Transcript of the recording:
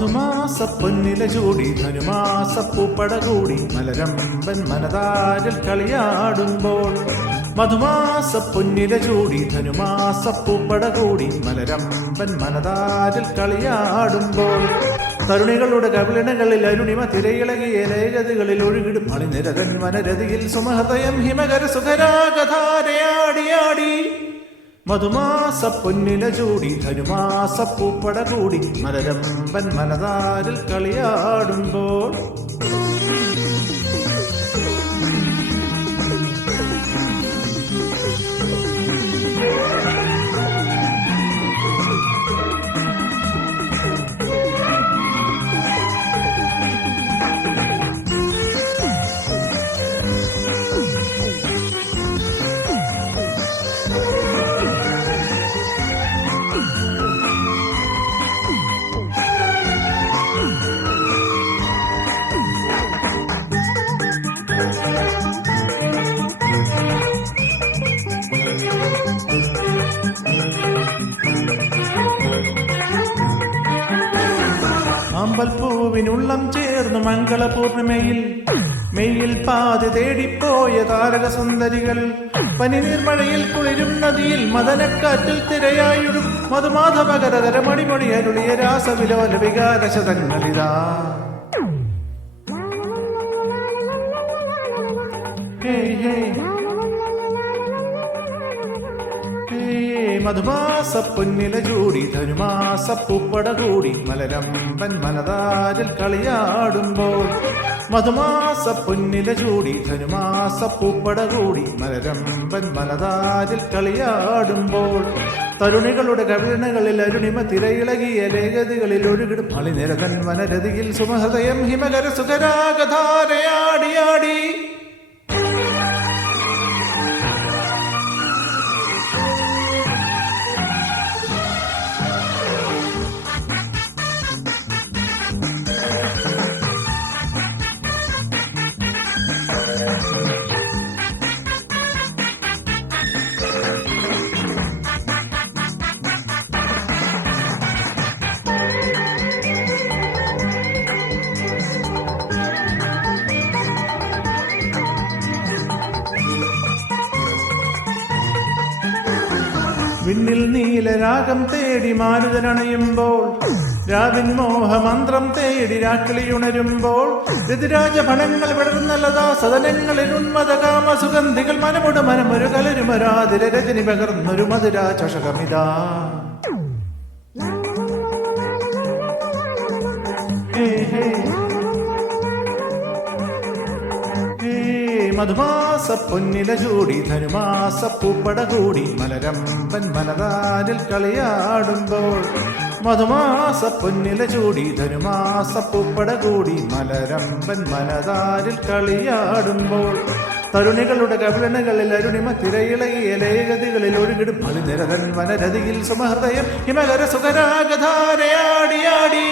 മധുമാസ പൊന്നില ചൂടി ധനുമാസ പൂപ്പട കൂടി മലരമ്പൻ മനതാരിൽ കളിയാടുമ്പോൾ മധുമാസ പൊന്നില ചൂടി ധനുമാസ പൂപ്പട കൂടി മലരമ്പൻ മനതാരിൽ കളിയാടുമ്പോൾ തരുണികളുടെ കവിളിണകളിൽ അരുണിമ തിരയിളകിയ ലേഖതികളിൽ ഒഴുകിടും മണിനിരതൻ വനരതിയിൽ സുമഹൃദയം ഹിമകര സുഖരാഗധാരയാടിയാടി മധുമാസ പൊന്നില ചൂടി ധനുമാസ പൂപ്പട കൂടി മലരമ്പൻ മനതാരിൽ കളിയാടുമ്പോൾ അമ്പൽപ്പൂവിനുള്ളം ചേർന്നു മംഗളപൂർണിമയിൽ മെയ്യിൽ പാതി തേടിപ്പോയ താരക സുന്ദരികൾ പനിനീർമഴയിൽ കുളിരും നദിയിൽ മദനക്കാറ്റിൽ തിരയായിടും മധുമാധവകരതര മണിമൊഴി അരുളിയ രാസവിലോല വികാരശതങ്ങളിതാ മധുമാസ പൊന്നില ചൂടി ധനുമാസ പൂപ്പട കൂടി മലരമ്പൻ മനതാരിൽ കളിയാടുമ്പോൾ മധുമാസ പൊന്നില ചൂടി ധനുമാസ പൂപ്പട കൂടി മലരമ്പൻ മനതാരിൽ കളിയാടുമ്പോൾ തരുണികളുടെ കവിളിണകളിൽ അരുണിമ തിരയിളകിയ ലേഖതികളിൽ ഒഴുകിടും മണിനിരതൻ വനരതിയിൽ സുമഹൃദയം ഹിമകര സുഖരാഗധാരയാടിയാടി വിണ്ണിൽ നീലരാഗം തേടി മാരുതനണയുമ്പോൾ രാവിൻ മോഹമന്ത്രം തേടി രാക്കിളിയുണരുമ്പോൾ ഋതുരാജഫണങ്ങൾ വിടർന്നല്ലതാ സദനങ്ങളിൽ ഉന്മത കാമ സുഗന്ധികൾ മനമുട മനമൊരു കലരുമരാതിര രജനി പകർന്നൊരു മധുരാ ചഷകമിതാ മധുമാസ പൊന്നില ചൂടി ധനുമാസ പൂപ്പട കൂടി മലരമ്പൻ മനതാരിൽ കളിയാടുമ്പോൾ മധുമാസ പൊന്നില ചൂടി ധനുമാസ പൂപ്പട കൂടി മലരമ്പൻ മനതാരിൽ കളിയാടുമ്പോൾ തരുണികളുടെ കവിളിണകളിൽ അരുണിമ തിരയിളകിയ ലേഖതികളിൽ ഒഴുകിടും മണിനിരതൻ വനരതിയിൽ സുമഹൃദയം ഹിമകര സുഖരാഗധാരയാടിയാടി